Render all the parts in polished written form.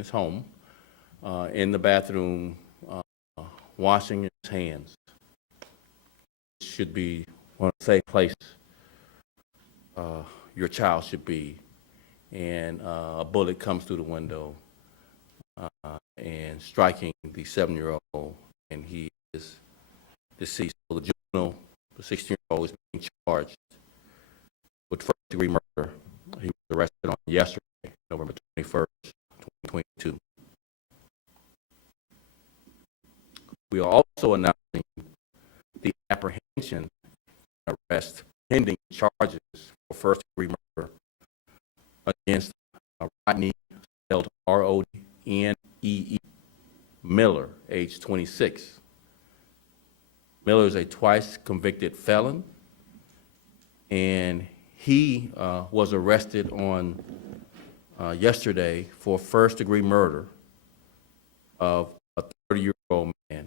his home, in the bathroom, washing his hands. It should be one of the safe places your child should be. And a bullet comes through the window and striking the 7-year-old, and he is deceased. So the juvenile, the 16-year-old, is being charged with first-degree murder. He was arrested on yesterday, November 21st, 2022. We are also announcing the apprehension and arrest pending charges for first-degree murder against Rodney, spelled R-O-N-E-E, Miller, age 26. Miller is a twice convicted felon, and he was arrested on yesterday for first-degree murder of a 30-year-old man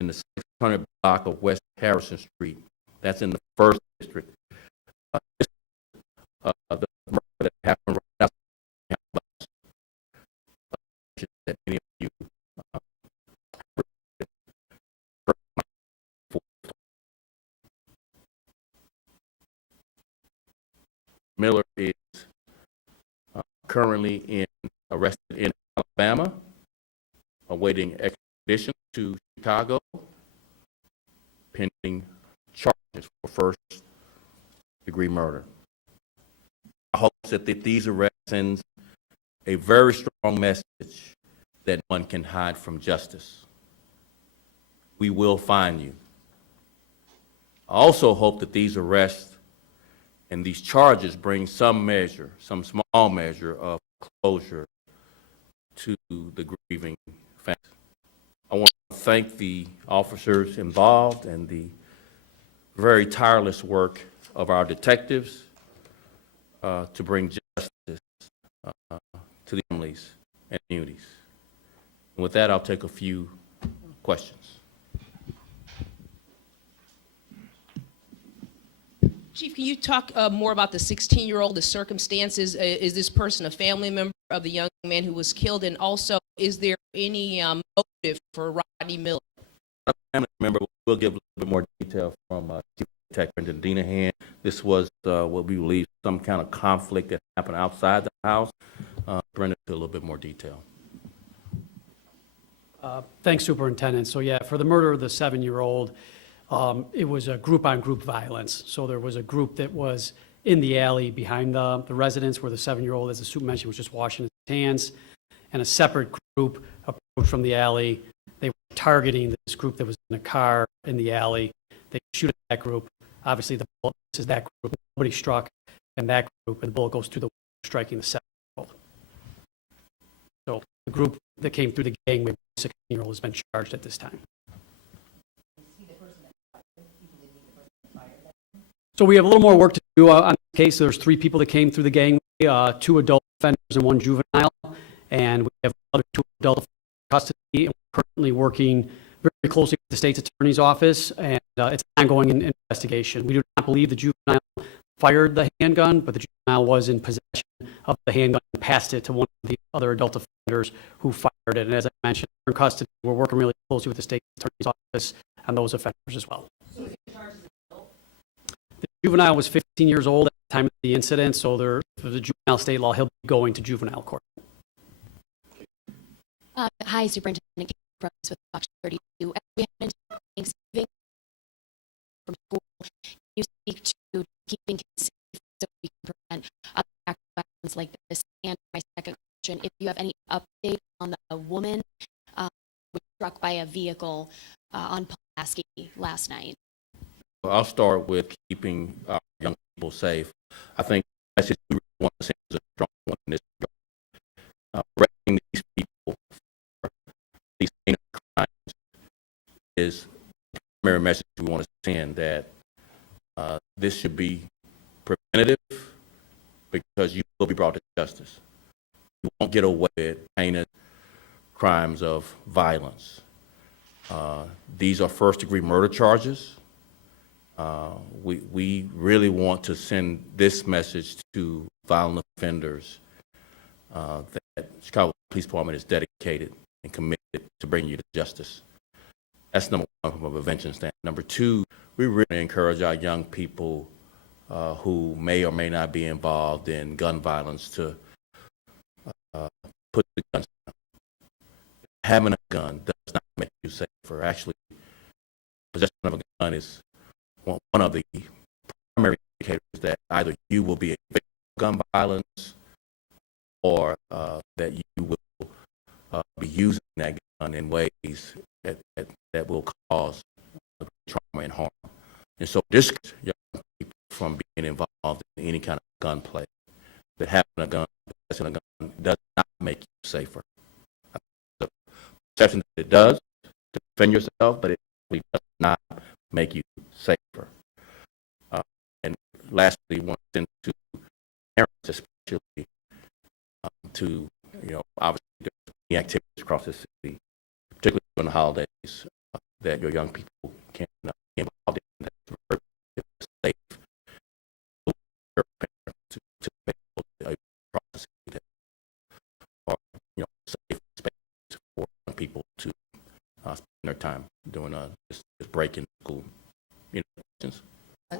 in the 600 block of West Harrison Street. That's in the 1st District. The murder that happened right now, that many of you Miller is currently arrested in Alabama, awaiting extradition to Chicago, pending charges for first-degree murder. I hope that these arrests send a very strong message that one can hide from justice. We will find you. I also hope that these arrests and these charges bring some measure, some small measure of closure to the grieving families. I want to thank the officers involved and the very tireless work of our detectives to bring justice to the families and communities. And with that, I'll take a few questions. Chief, can you talk more about the 16-year-old, the circumstances? Is this person a family member of the young man who was killed? And also, is there any motive for Rodney Miller? A family member. We'll give a little bit more detail from Chief Detective Brendan Dinahan. This was what we believe some kind of conflict that happened outside the house. Brendan, a little bit more detail. Thanks, Superintendent. So yeah, for the murder of the 7-year-old, it was a group-on-group violence. So there was a group that was in the alley behind the residence where the 7-year-old, as the Super mentioned, was just washing his hands, and a separate group approached from the alley. They were targeting this group that was in a car in the alley. They shoot at that group. Obviously, the bullet misses that group. Nobody struck in that group, and the bullet goes through the window, striking the 7-year-old. So the group that came through the gangway, the 16-year-old, has been charged at this time. So we have a little more work to do on this case. There's 3 people that came through the gangway, 2 adult offenders and 1 juvenile, and we have other 2 adult offenders in custody, and we're currently working very closely with the state's attorney's office, and it's an ongoing investigation. We do not believe the juvenile fired the handgun, but the juvenile was in possession of the handgun and passed it to one of the other adult offenders who fired it. And as I mentioned, we're in custody. We're working really closely with the state's attorney's office on those offenders as well. The juvenile was 15 years old at the time of the incident, so for the juvenile state law, he'll be going to juvenile court. Hi, Superintendent with Box 32. As we have been Thanksgiving from school, can you speak to keeping kids safe so we can prevent other acts of violence like this? And my second question, if you have any update on the woman who was struck by a vehicle on Pulaski last night. I'll start with keeping our young people safe. I think the message we really want to send is a strong one in this regard. Arresting these people for these heinous crimes is the primary message we want to send, that this should be preventative because you will be brought to justice. You won't get away with heinous crimes of violence. These are first-degree murder charges. We really want to send this message to violent offenders that Chicago Police Department is dedicated and committed to bringing you to justice. That's number one from a prevention standpoint. Number two, we really encourage our young people who may or may not be involved in gun violence to put the guns down. Having a gun does not make you safer. Actually, possession of a gun is one of the primary indicators that either you will be a victim of gun violence or that you will be using that gun in ways that will cause trauma and harm. And so this young people from being involved in any kind of gun play, that having a gun, possessing a gun does not make you safer. The perception that it does to defend yourself, but it really does not make you safer. And lastly, one thing to parents especially, to, obviously there's many activities across the city, particularly during the holidays, that your young people can be involved in. That's very safe to make a process that are, safe spaces for young people to spend their time doing this break in school. Questions? The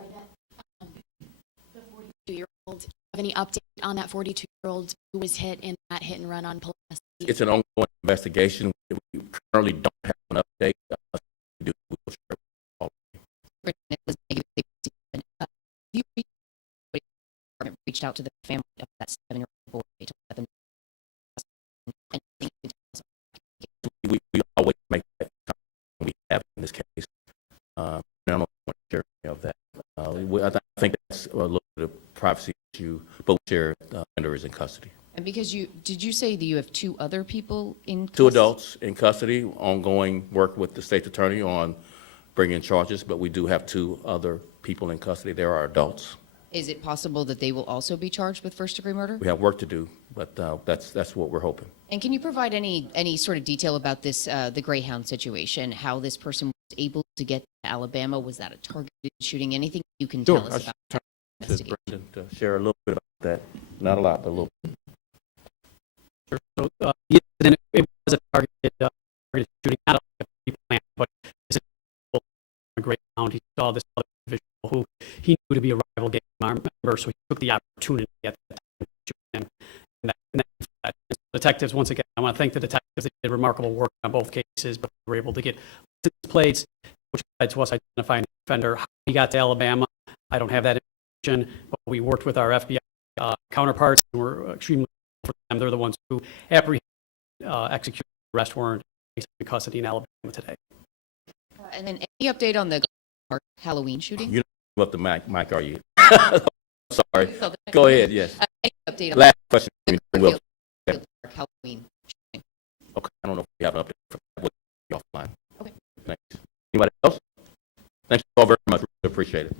42-year-old, do you have any update on that 42-year-old who was hit in that hit and run on Pulaski? It's an ongoing investigation. We currently don't have an update. We will share all. It was negatively tested. You reached out to the family of that 7-year-old boy to let them know. Anything you can tell us? We always make that comment we have in this case. I don't want to share any of that. I think that's a little bit of privacy issue, but we share offender is in custody. And because did you say that you have 2 other people in custody? 2 adults in custody, ongoing work with the state's attorney on bringing charges, but we do have 2 other people in custody. There are adults. Is it possible that they will also be charged with first-degree murder? We have work to do, but that's what we're hoping. And can you provide any sort of detail about this, the Greyhound situation, how this person was able to get to Alabama? Was that a targeted shooting? Anything you can tell us about that To investigation? Brendan to share a little bit about that. Not a lot, but a little bit. So the incident, it was a targeted shooting, not a pre-planned, but it's a great round. He saw this other individual who he knew to be a rival gang member, so he took the opportunity at the time to shoot him. And that, detectives, once again, I want to thank the detectives. They did remarkable work on both cases, but we were able to get plates, which led to us identifying the offender. How he got to Alabama, I don't have that information, but we worked with our FBI counterparts, and we're extremely for them. They're the ones who apprehended, executed the arrest warrant in custody in Alabama today. And then any update on the Halloween shooting? You don't up the mic, are you? Sorry. Go ahead, yes. Any update on Last question. the Halloween shooting? Okay, I don't know if we have an update for that. We'll be offline. Okay. Thanks. Anybody else? Thank you all very much. Really appreciate it.